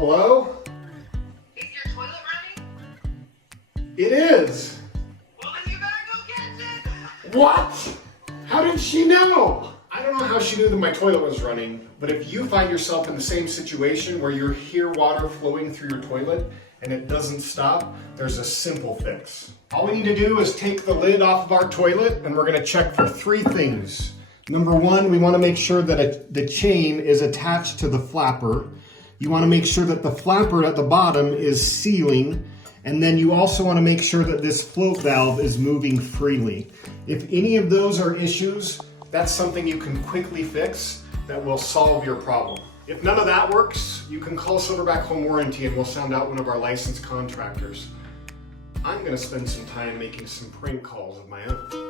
Hello? Is your toilet running? It is. Well, then you better go catch it. What? How did she know? I don't know how she knew that my toilet was running, but if you find yourself in the same situation where you hear water flowing through your toilet and it doesn't stop, there's a simple fix. All we need to do is take the lid off of our toilet and we're gonna check for 3 things. Number 1, we wanna make sure that the chain is attached to the flapper. You wanna make sure that the flapper at the bottom is sealing, and then you also wanna make sure that this float valve is moving freely. If any of those are issues, that's something you can quickly fix that will solve your problem. If none of that works, you can call Silverback Home Warranty and we'll send out one of our licensed contractors. I'm gonna spend some time making some prank calls of my own.